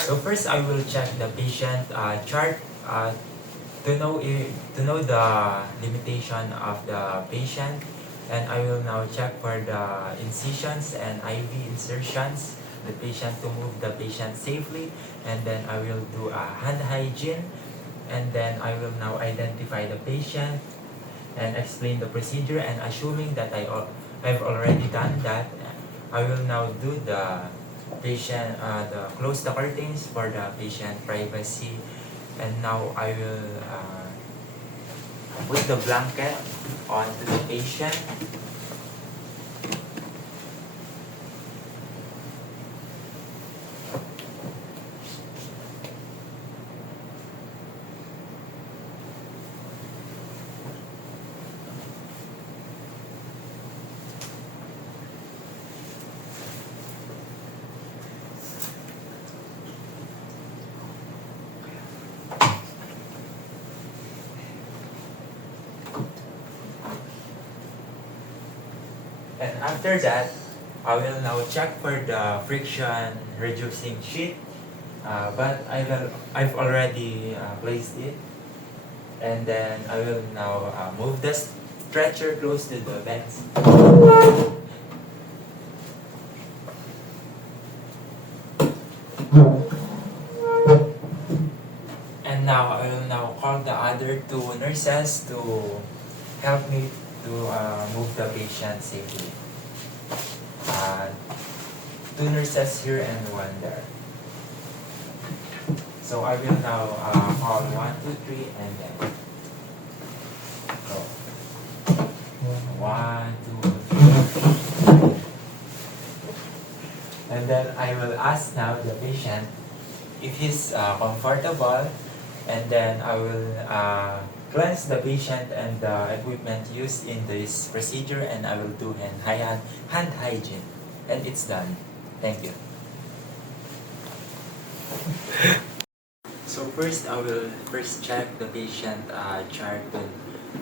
So first, I will check the patient chart to know the limitation of the patient, and I will now check for the incisions and IV insertions the patient to move the patient safely, and then I will do a hand hygiene, and then I will now identify the patient and explain the procedure, and assuming that I've already done that, I will now do the patient the close the curtains for the patient privacy, and now I will put the blanket onto the patient. And after that, I will now check for the friction reducing sheet, but I've already placed it, and then I will now move the stretcher close to the bed. And now I will now call the other two nurses to help me to move the patient safely. Two nurses here and one there. So I will now call 1, 2, 3, and then go. 1, 2, 3. And then I will ask now the patient if he's comfortable, and then I will cleanse the patient and the equipment used in this procedure, and I will do hand hygiene, and it's done. Thank you. So first, I will first check the patient chart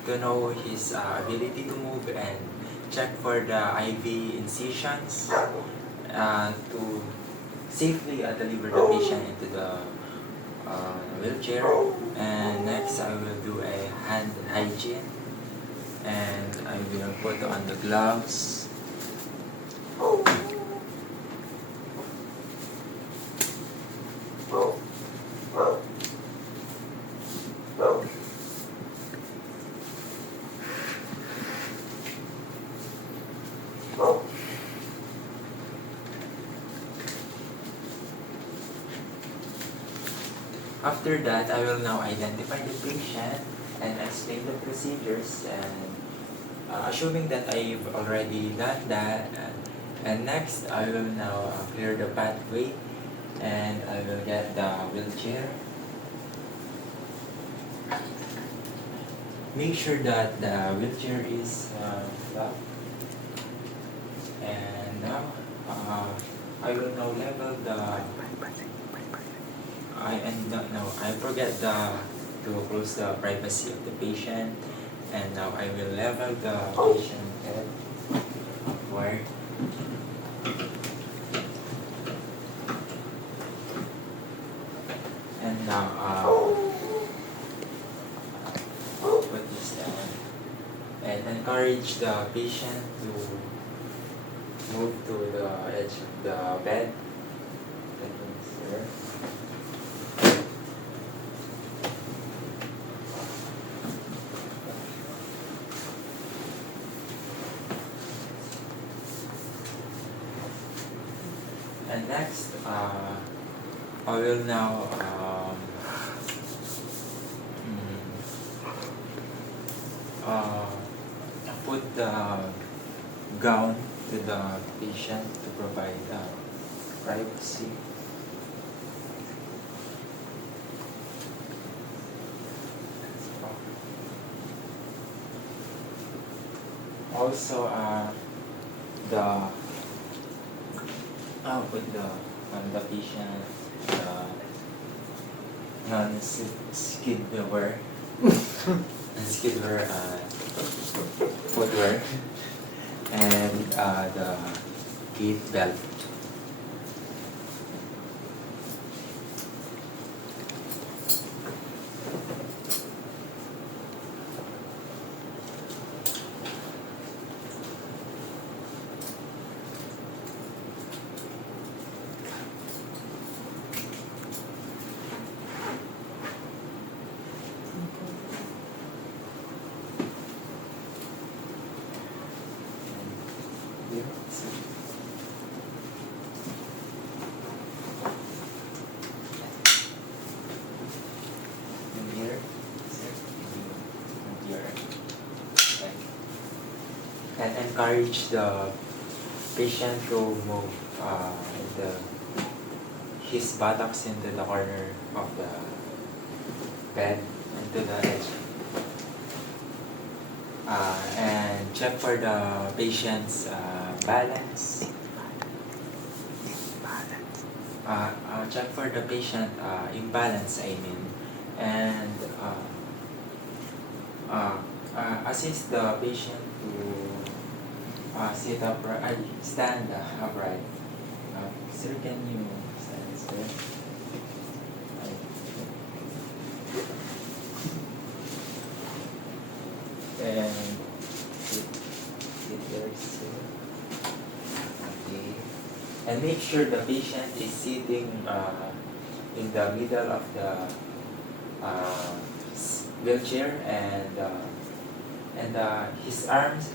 to know his ability to move, and check for the IV incisions to safely deliver the patient into the wheelchair. And next, I will do a hand hygiene, and I will put on the gloves. After that, I will now identify the patient and explain the procedures, and assuming that I've already done that, and next I will now clear the pathway, and I will get the wheelchair. Make sure that the wheelchair is flat, and now I will now level the I forget to close the privacy of the patient, and now I will level the patient head upward. And now put this down and encourage the patient to move to the edge of the bed. That means here. And next, I will now put the gown to the patient to provide privacy. Also, I'll put on the patient non-skid wear, non-skid wear footwear, and the gate belt. and encourage the patient to move the, his buttocks into the corner of the bed, into the edge. And check for the patient's balance. Check for the patient imbalance, I mean, and assist the patient to sit upright, stand upright. Sir, can you stand, sir? And sit there, sir. Okay. And make sure the patient is sitting in the middle of the wheelchair, and his arms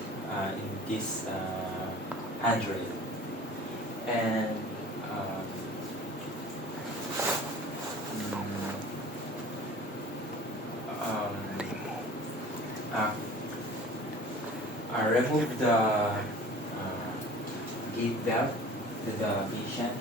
in this handrail. And remove the gate belt to the patient.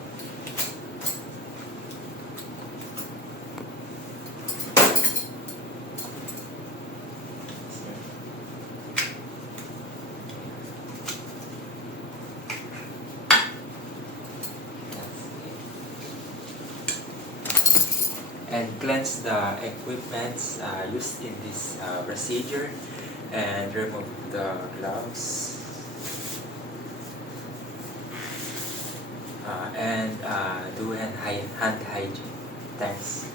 And cleanse the equipments used in this procedure, and remove the gloves, and do hand hygiene. Thanks.